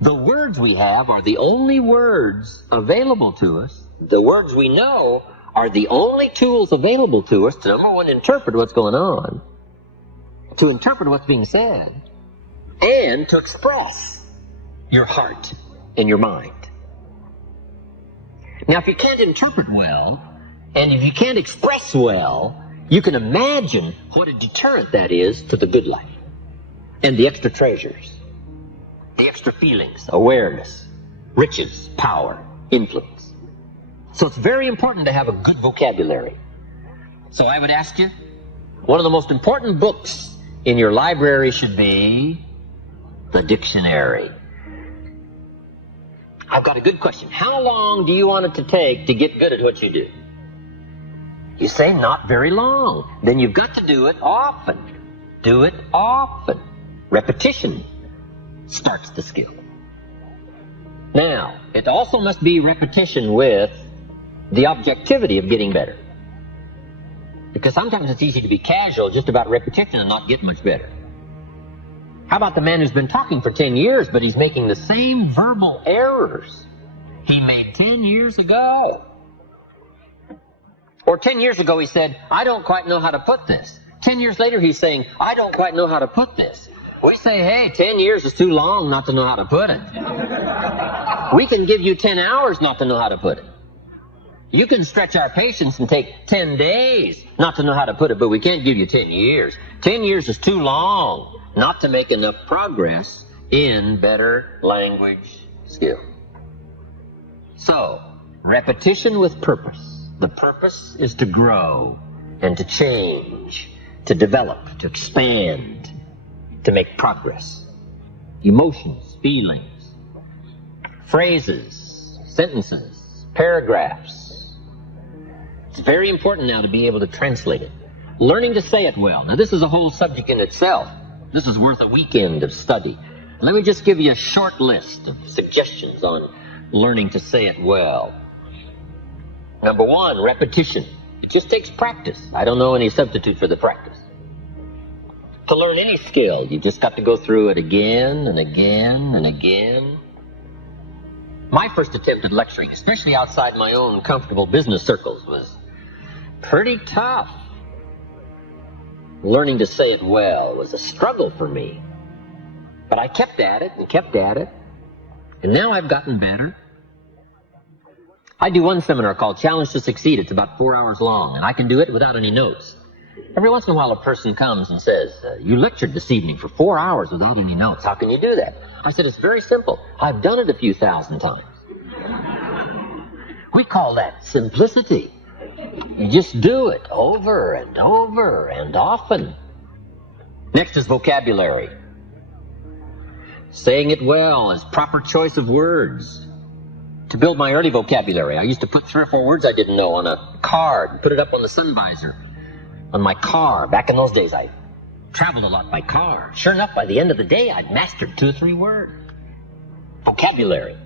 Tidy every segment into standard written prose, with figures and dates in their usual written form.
The words we have are the only words available to us. The words we know are the only tools available to us to, number one, interpret what's going on, to interpret what's being said, and to express your heart and your mind. Now, if you can't interpret well, and if you can't express well, you can imagine what a deterrent that is to the good life and the extra treasures, the extra feelings, awareness, riches, power, influence. So it's very important to have a good vocabulary. So I would ask you, one of the most important books in your library should be the dictionary. I've got a good question. How long do you want it to take to get good at what you do? You say not very long. Then you've got to do it often. Do it often. Repetition starts the skill. Now, it also must be repetition with the objectivity of getting better. Because sometimes it's easy to be casual just about repetition and not get much better. How about the man who's been talking for 10 years, but he's making the same verbal errors he made 10 years ago? Or 10 years ago he said, I don't quite know how to put this. 10 years later he's saying, I don't quite know how to put this. We say, hey, 10 years is too long not to know how to put it. We can give you 10 hours not to know how to put it. You can stretch our patience and take 10 days not to know how to put it, but we can't give you 10 years. 10 years is too long not to make enough progress in better language skill. So, repetition with purpose. The purpose is to grow and to change, to develop, to expand, to make progress. Emotions, feelings, phrases, sentences, paragraphs. It's very important now to be able to translate it. Learning to say it well. Now, this is a whole subject in itself. This is worth a weekend of study. Let me just give you a short list of suggestions on learning to say it well. Number one, repetition. It just takes practice. I don't know any substitute for the practice. To learn any skill, you just got to go through it again and again and again. My first attempt at lecturing, especially outside my own comfortable business circles, was pretty tough. Learning to say it well was a struggle for me. But I kept at it and kept at it. And now I've gotten better. I do one seminar called Challenge to Succeed. It's about 4 hours long, and I can do it without any notes. Every once in a while, a person comes and says, you lectured this evening for 4 hours without any notes. How can you do that? I said, it's very simple. I've done it a few thousand times. We call that simplicity. You just do it over and over and often. Next is vocabulary. Saying it well is proper choice of words. To build my early vocabulary, I used to put 3 or 4 words I didn't know on a card and put it up on the sun visor on my car. Back in those days, I traveled a lot by car. Sure enough, by the end of the day, I'd mastered 2 or 3 words. Vocabulary.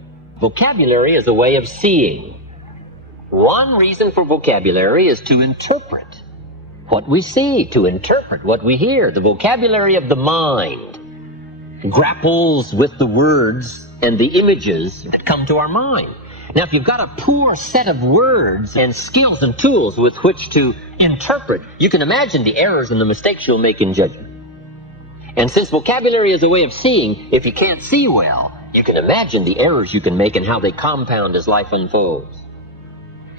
Vocabulary is a way of seeing. One reason for vocabulary is to interpret what we see, to interpret what we hear. The vocabulary of the mind grapples with the words and the images that come to our mind. Now, if you've got a poor set of words and skills and tools with which to interpret, you can imagine the errors and the mistakes you'll make in judgment. And since vocabulary is a way of seeing, if you can't see well, you can imagine the errors you can make and how they compound as life unfolds.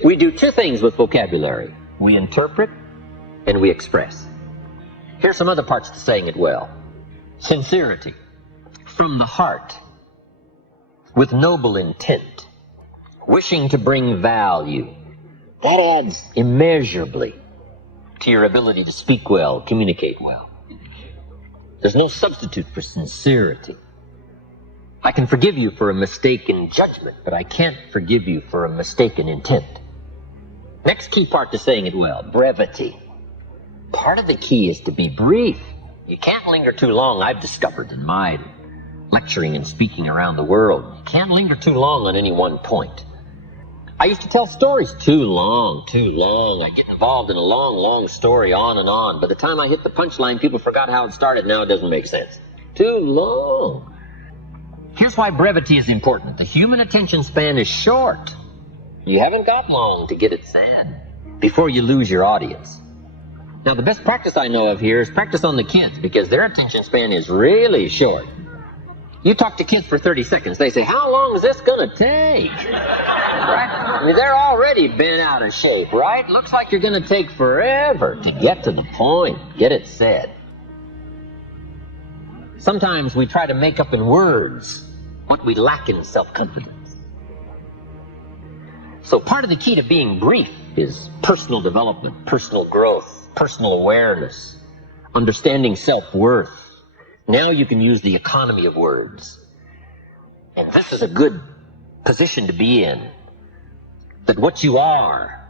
We do 2 things with vocabulary. We interpret and we express. Here's some other parts to saying it well. Sincerity. From the heart. With noble intent. Wishing to bring value. That adds immeasurably to your ability to speak well, communicate well. There's no substitute for sincerity. I can forgive you for a mistake in judgment, but I can't forgive you for a mistake in intent. Next key part to saying it well, brevity. Part of the key is to be brief. You can't linger too long, I've discovered in my lecturing and speaking around the world. You can't linger too long on any one point. I used to tell stories too long. I'd get involved in a long story on and on. By the time I hit the punchline, people forgot how it started. Now it doesn't make sense. Too long. Here's why brevity is important. The human attention span is short. You haven't got long to get it said before you lose your audience. Now, the best practice I know of here is practice on the kids, because their attention span is really short. You talk to kids for 30 seconds, they say, how long is this going to take? Right? I mean, they're already bent out of shape, right? Looks like you're going to take forever to get to the point, get it said. Sometimes we try to make up in words what we lack in self-confidence. So part of the key to being brief is personal development, personal growth, personal awareness, understanding self-worth. Now you can use the economy of words. And this is a good position to be in, that what you are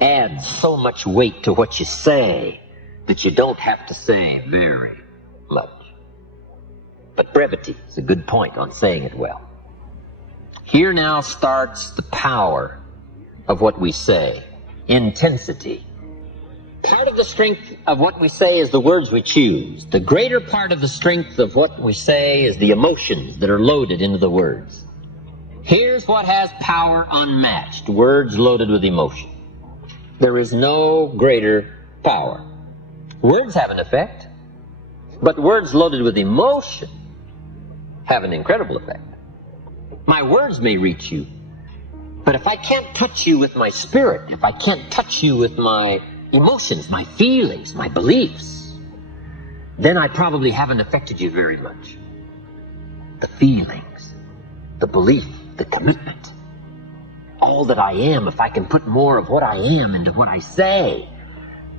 adds so much weight to what you say that you don't have to say very much. But brevity is a good point on saying it well. Here now starts the power of what we say. Intensity. Part of the strength of what we say is the words we choose. The greater part of the strength of what we say is the emotions that are loaded into the words. Here's what has power unmatched. Words loaded with emotion. There is no greater power. Words have an effect, but words loaded with emotion have an incredible effect. My words may reach you, but if I can't touch you with my spirit, if I can't touch you with my emotions, my feelings, my beliefs, then I probably haven't affected you very much. The feelings, the belief, the commitment, all that I am, if I can put more of what I am into what I say,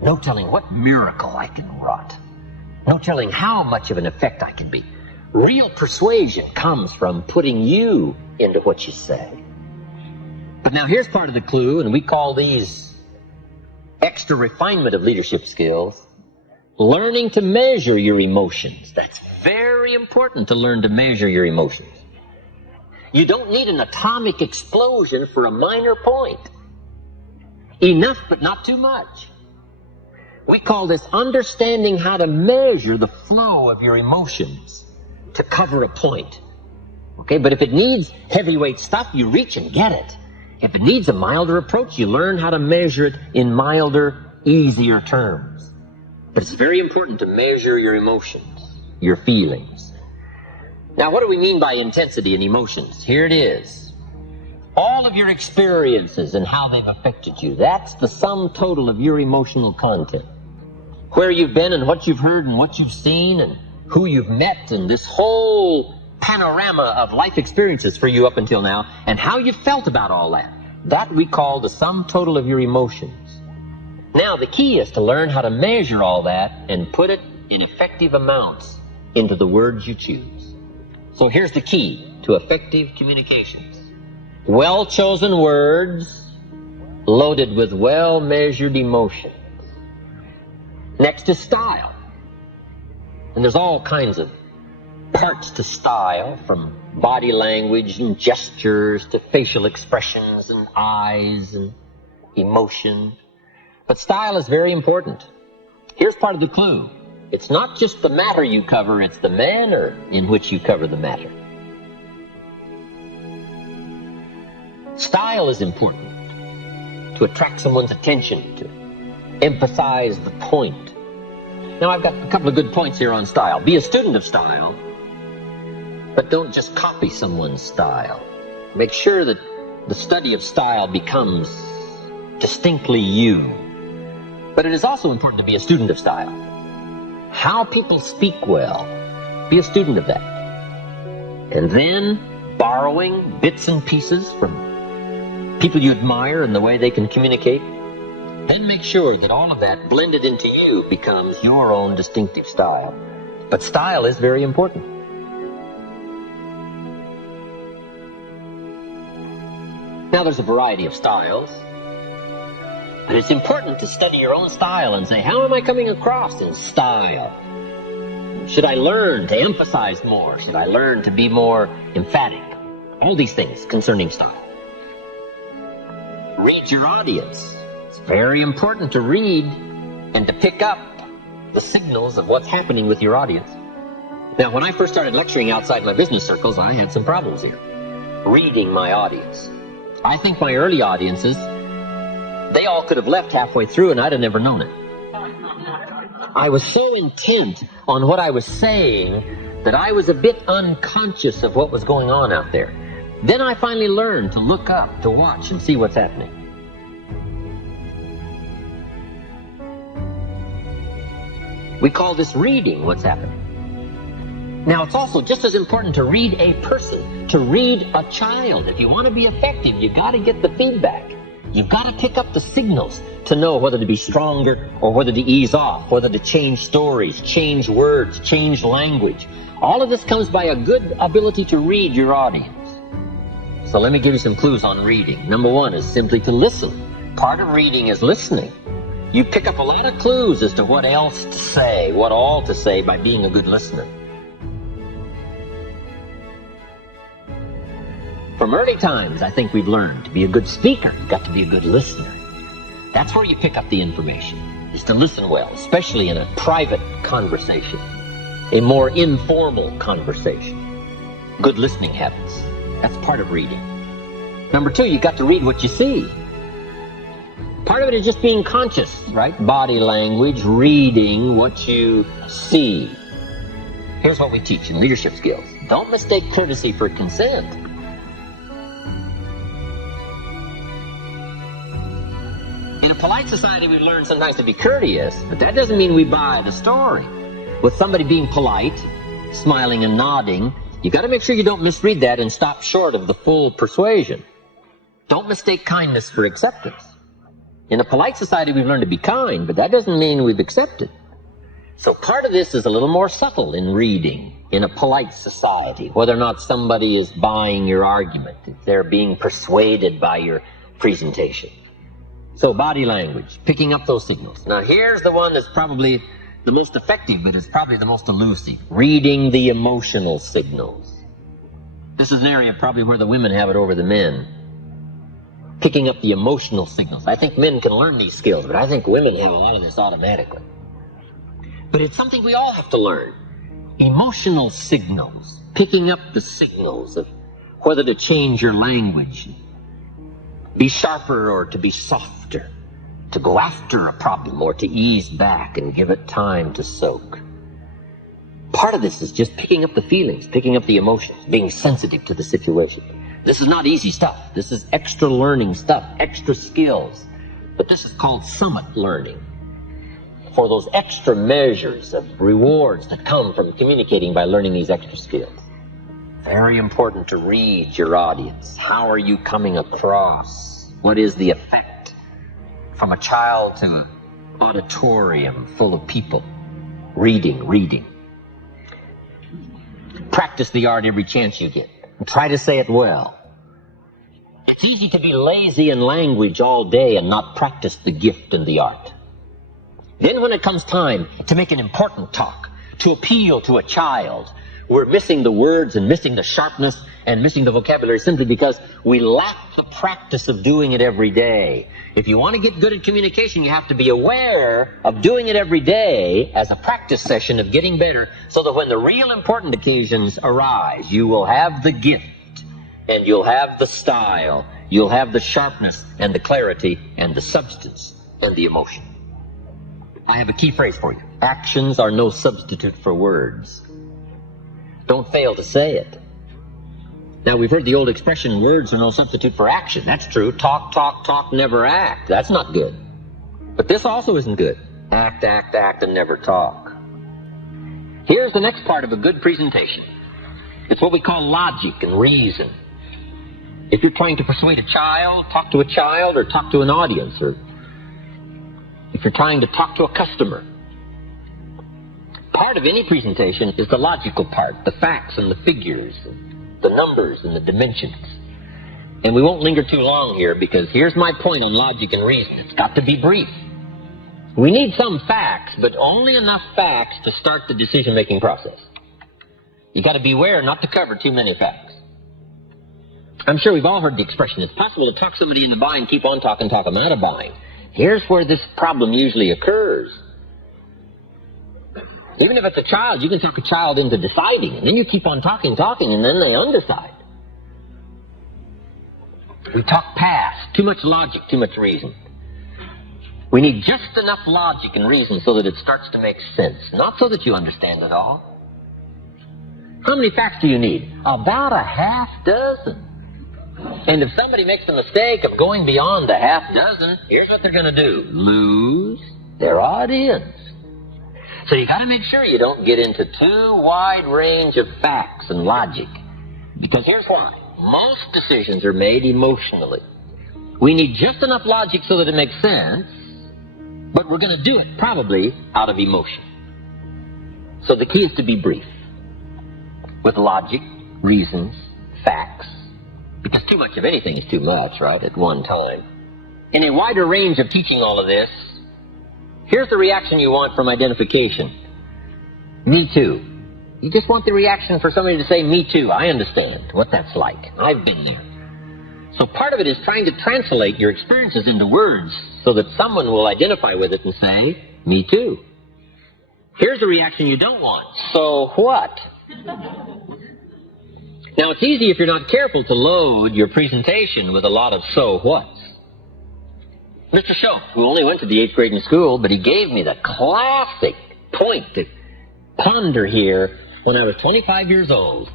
no telling what miracle I can wrought. No telling how much of an effect I can be. Real persuasion comes from putting you into what you say. But now here's part of the clue, and we call these extra refinement of leadership skills. Learning to measure your emotions. That's very important, to learn to measure your emotions. You don't need an atomic explosion for a minor point. Enough, but not too much. We call this understanding how to measure the flow of your emotions to cover a point. Okay, but if it needs heavyweight stuff, you reach and get it. If it needs a milder approach, you learn how to measure it in milder, easier terms. But it's very important to measure your emotions, your feelings. Now, what do we mean by intensity and emotions? Here it is. All of your experiences and how they've affected you. That's the sum total of your emotional content. Where you've been and what you've heard and what you've seen and who you've met, and this whole panorama of life experiences for you up until now, and how you felt about all that. That we call the sum total of your emotions. Now the key is to learn how to measure all that and put it in effective amounts into the words you choose. So here's the key to effective communications. Well-chosen words loaded with well-measured emotions. Next is style. And there's all kinds of parts to style, from body language and gestures to facial expressions and eyes and emotion. But style is very important. Here's part of the clue. It's not just the matter you cover, it's the manner in which you cover the matter. Style is important to attract someone's attention, to emphasize the point. Now, I've got a couple of good points here on style. Be a student of style, but don't just copy someone's style. Make sure that the study of style becomes distinctly you. But it is also important to be a student of style. How people speak well, be a student of that. And then borrowing bits and pieces from people you admire and the way they can communicate. Then make sure that all of that blended into you becomes your own distinctive style. But style is very important. Now there's a variety of styles. But it's important to study your own style and say, how am I coming across in style? Should I learn to emphasize more? Should I learn to be more emphatic? All these things concerning style. Read your audience. It's very important to read and to pick up the signals of what's happening with your audience. Now, when I first started lecturing outside my business circles, I had some problems here. Reading my audience. I think my early audiences, they all could have left halfway through and I'd have never known it. I was so intent on what I was saying that I was a bit unconscious of what was going on out there. Then I finally learned to look up, to watch, and see what's happening. We call this reading what's happening. Now, it's also just as important to read a person, to read a child. If you want to be effective, you've got to get the feedback. You've got to pick up the signals to know whether to be stronger or whether to ease off, whether to change stories, change words, change language. All of this comes by a good ability to read your audience. So let me give you some clues on reading. Number one is simply to listen. Part of reading is listening. You pick up a lot of clues as to what else to say, what all to say by being a good listener. From early times, I think we've learned to be a good speaker, you've got to be a good listener. That's where you pick up the information, is to listen well, especially in a private conversation, a more informal conversation. Good listening habits. That's part of reading. Number two, you've got to read what you see. Part of it is just being conscious, right? Body language, reading what you see. Here's what we teach in leadership skills. Don't mistake courtesy for consent. In a polite society, we've learned sometimes to be courteous, but that doesn't mean we buy the story. With somebody being polite, smiling and nodding, you got to make sure you don't misread that and stop short of the full persuasion. Don't mistake kindness for acceptance. In a polite society, we've learned to be kind, but that doesn't mean we've accepted. So part of this is a little more subtle in reading in a polite society, whether or not somebody is buying your argument, if they're being persuaded by your presentation. So body language, picking up those signals. Now here's the one that's probably the most effective, but it's probably the most elusive. Reading the emotional signals. This is an area probably where the women have it over the men. Picking up the emotional signals. I think men can learn these skills, but I think women have a lot of this automatically. But it's something we all have to learn. Emotional signals. Picking up the signals of whether to change your language. Be sharper or to be softer. To go after a problem or to ease back and give it time to soak. Part of this is just picking up the feelings, picking up the emotions, being sensitive to the situation. This is not easy stuff. This is extra learning stuff, extra skills. But this is called summit learning. For those extra measures of rewards that come from communicating by learning these extra skills. Very important to read your audience. How are you coming across? What is the effect? From a child to an auditorium full of people. Reading. Practice the art every chance you get. And try to say it well. It's easy to be lazy in language all day and not practice the gift and the art. Then when it comes time to make an important talk, to appeal to a child, we're missing the words and missing the sharpness and missing the vocabulary simply because we lack the practice of doing it every day. If you want to get good at communication, you have to be aware of doing it every day as a practice session of getting better so that when the real important occasions arise, you will have the gift and you'll have the style, you'll have the sharpness and the clarity and the substance and the emotion. I have a key phrase for you. Actions are no substitute for words. Don't fail to say it. Now, we've heard the old expression, words are no substitute for action. That's true. Talk, never act. That's not good. But this also isn't good. Act, and never talk. Here's the next part of a good presentation. It's what we call logic and reason. If you're trying to persuade a child, talk to a child, or talk to an audience, or if you're trying to talk to a customer, part of any presentation is the logical part, the facts and the figures, the numbers and the dimensions. And we won't linger too long here because here's my point on logic and reason. It's got to be brief. We need some facts, but only enough facts to start the decision-making process. You got to beware not to cover too many facts. I'm sure we've all heard the expression, it's possible to talk somebody into buying, keep on talking, talk them out of buying. Here's where this problem usually occurs. Even if it's a child, you can talk a child into deciding, and then you keep on talking, and then they undecide. We talk past. Too much logic, too much reason. We need just enough logic and reason so that it starts to make sense, not so that you understand it all. How many facts do you need? About a half dozen. And if somebody makes the mistake of going beyond the half dozen, here's what they're going to do. Lose their audience. So you got to make sure you don't get into too wide range of facts and logic. Because here's why. Most decisions are made emotionally. We need just enough logic so that it makes sense, but we're going to do it probably out of emotion. So the key is to be brief. With logic, reasons, facts. Because too much of anything is too much, right, at one time. In a wider range of teaching all of this, here's the reaction you want from identification. Me too. You just want the reaction for somebody to say, me too. I understand what that's like. I've been there. So part of it is trying to translate your experiences into words so that someone will identify with it and say, me too. Here's the reaction you don't want. So what? Now, it's easy if you're not careful to load your presentation with a lot of so whats. Mr. Schultz, who only went to the 8th grade in school, but he gave me the classic point to ponder here when I was 25 years old.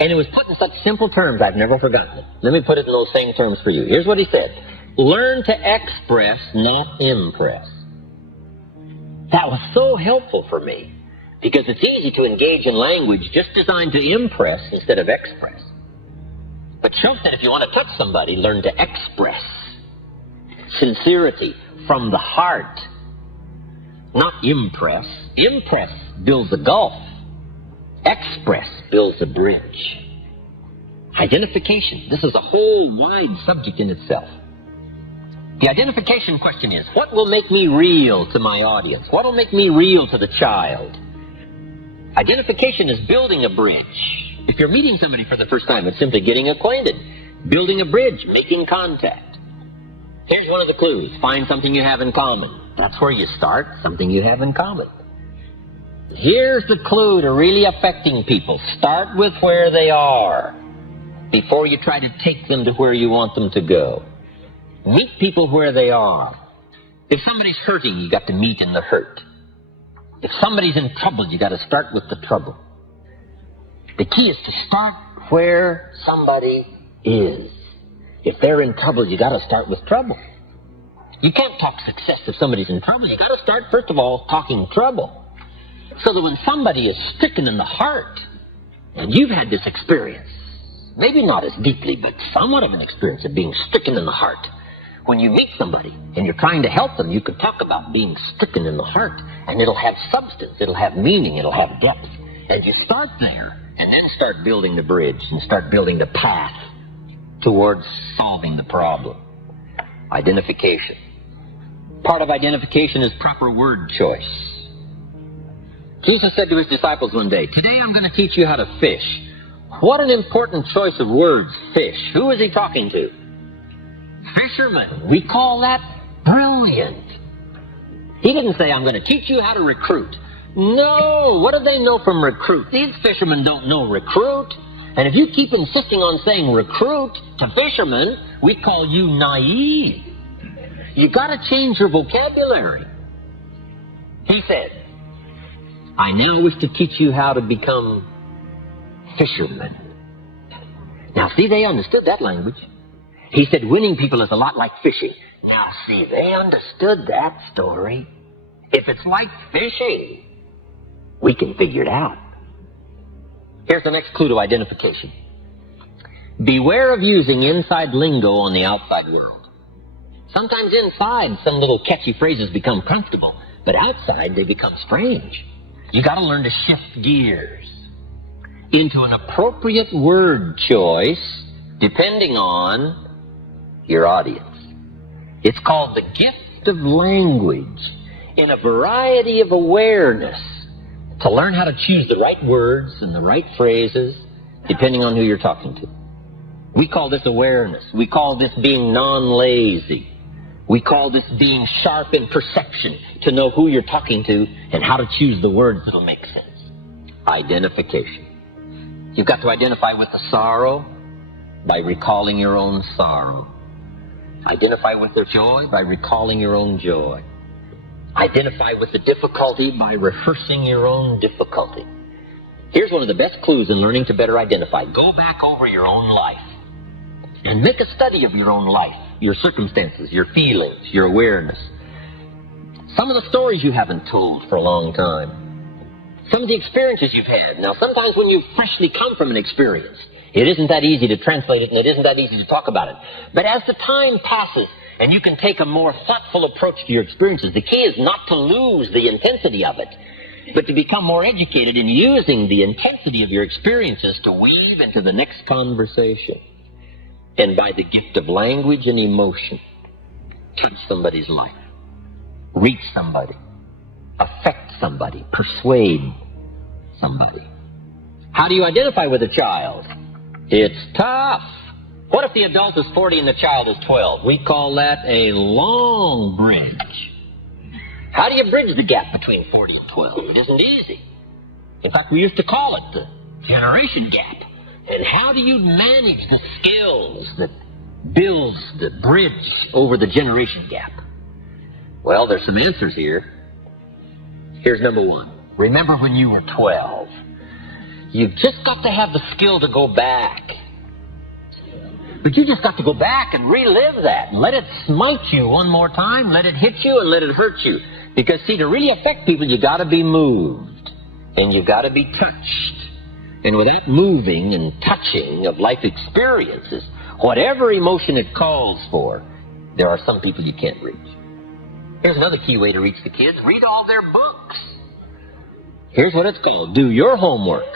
And it was put in such simple terms, I've never forgotten it. Let me put it in those same terms for you. Here's what he said. Learn to express, not impress. That was so helpful for me, because it's easy to engage in language just designed to impress instead of express. But Schultz said if you want to touch somebody, learn to express. Sincerity from the heart, not impress. Impress builds a gulf. Express builds a bridge. Identification. This is a whole wide subject in itself. The identification question is, what will make me real to my audience? What will make me real to the child? Identification is building a bridge. If you're meeting somebody for the first time, it's simply getting acquainted. Building a bridge, making contact. Here's one of the clues. Find something you have in common. That's where you start, something you have in common. Here's the clue to really affecting people. Start with where they are before you try to take them to where you want them to go. Meet people where they are. If somebody's hurting, you got to meet in the hurt. If somebody's in trouble, you got to start with the trouble. The key is to start where somebody is. If they're in trouble, you got to start with trouble. You can't talk success if somebody's in trouble. You got to start, first of all, talking trouble. So that when somebody is stricken in the heart, and you've had this experience, maybe not as deeply, but somewhat of an experience of being stricken in the heart. When you meet somebody and you're trying to help them, you can talk about being stricken in the heart, and it'll have substance, it'll have meaning, it'll have depth. And you start there, and then start building the bridge, and start building the path towards solving the problem. Identification. Part of identification is proper word choice. Jesus said to his disciples one day, today I'm going to teach you how to fish. What an important choice of words, fish. Who is he talking to? Fishermen. We call that brilliant. He didn't say, I'm going to teach you how to recruit. No, what do they know from recruit? These fishermen don't know recruit. And if you keep insisting on saying recruit to fishermen, we call you naive. You got to change your vocabulary. He said, I now wish to teach you how to become fishermen. Now, see, they understood that language. He said winning people is a lot like fishing. Now, see, they understood that story. If it's like fishing, we can figure it out. Here's the next clue to identification. Beware of using inside lingo on the outside world. Sometimes inside, some little catchy phrases become comfortable, but outside, they become strange. You got to learn to shift gears into an appropriate word choice depending on your audience. It's called the gift of language in a variety of awareness to learn how to choose the right words and the right phrases depending on who you're talking to. We call this awareness. We call this being non-lazy. We call this being sharp in perception, to know who you're talking to and how to choose the words that'll make sense. Identification. You've got to identify with the sorrow by recalling your own sorrow. Identify with the joy by recalling your own joy. Identify with the difficulty by rehearsing your own difficulty. Here's one of the best clues in learning to better identify. Go back over your own life and make a study of your own life, your circumstances, your feelings, your awareness. Some of the stories you haven't told for a long time. Some of the experiences you've had. Now, sometimes when you freshly come from an experience, it isn't that easy to translate it and it isn't that easy to talk about it. But as the time passes and you can take a more thoughtful approach to your experiences, the key is not to lose the intensity of it, but to become more educated in using the intensity of your experiences to weave into the next conversation. And by the gift of language and emotion, touch somebody's life, reach somebody, affect somebody, persuade somebody. How do you identify with a child? It's tough. What if the adult is 40 and the child is 12? We call that a long bridge. How do you bridge the gap between 40 and 12? It isn't easy. In fact, we used to call it the generation gap. And how do you manage the skills that builds the bridge over the generation gap? Well, there's some answers here. Here's number one. Remember when you were 12. You've just got to have the skill to go back. But you just got to go back and relive that. Let it smite you one more time. Let it hit you and let it hurt you. Because, see, to really affect people, you got to be moved. And you got to be touched. And with that moving and touching of life experiences, whatever emotion it calls for, there are some people you can't reach. Here's another key way to reach the kids. Read all their books. Here's what it's called. Do your homework.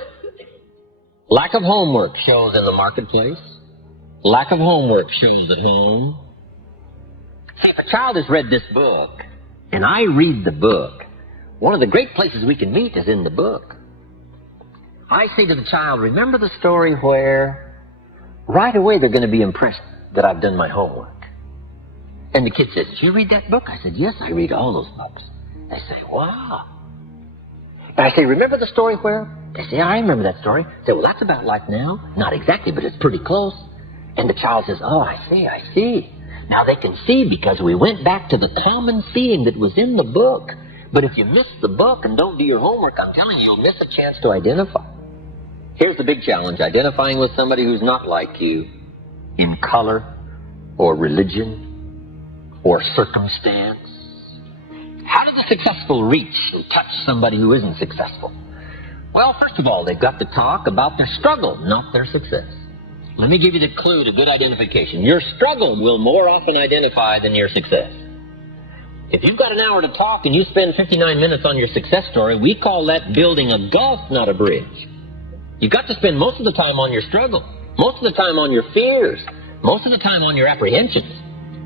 Lack of homework shows in the marketplace. Lack of homework shows at home. See, if a child has read this book, and I read the book, one of the great places we can meet is in the book. I say to the child, remember the story where right away they're going to be impressed that I've done my homework. And the kid says, did you read that book? I said, yes, I read all those books. They say, wow. And I say, remember the story where? They say, yeah, I remember that story. I say, well, that's about life now. Not exactly, but it's pretty close. And the child says, oh, I see. Now they can see because we went back to the common seeing that was in the book. But if you miss the book and don't do your homework, I'm telling you, you'll miss a chance to identify. Here's the big challenge, identifying with somebody who's not like you in color or religion or circumstance. How does the successful reach and touch somebody who isn't successful? Well, first of all, they've got to talk about their struggle, not their success. Let me give you the clue to good identification. Your struggle will more often identify than your success. If you've got an hour to talk and you spend 59 minutes on your success story, we call that building a gulf, not a bridge. You've got to spend most of the time on your struggle, most of the time on your fears, most of the time on your apprehensions,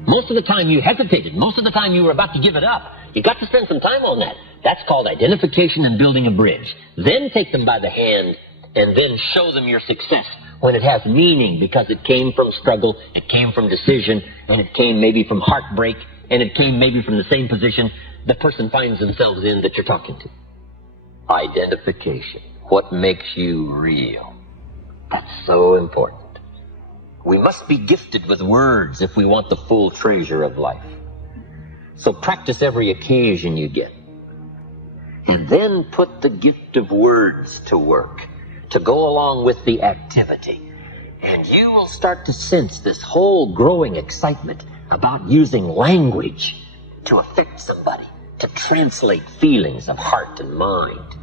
most of the time you hesitated, most of the time you were about to give it up. You've got to spend some time on that. That's called identification and building a bridge. Then take them by the hand and then show them your success when it has meaning because it came from struggle, it came from decision, and it came maybe from heartbreak, and it came maybe from the same position the person finds themselves in that you're talking to. Identification. What makes you real? That's so important. We must be gifted with words if we want the full treasure of life. So practice every occasion you get. And then put the gift of words to work to go along with the activity. And you will start to sense this whole growing excitement about using language to affect somebody, to translate feelings of heart and mind.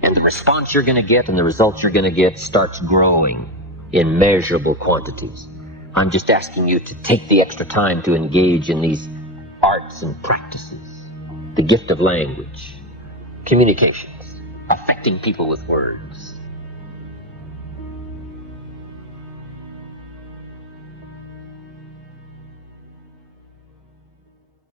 And the response you're going to get and the results you're going to get starts growing in measurable quantities. I'm just asking you to take the extra time to engage in these arts and practices. The gift of language, communications, affecting people with words.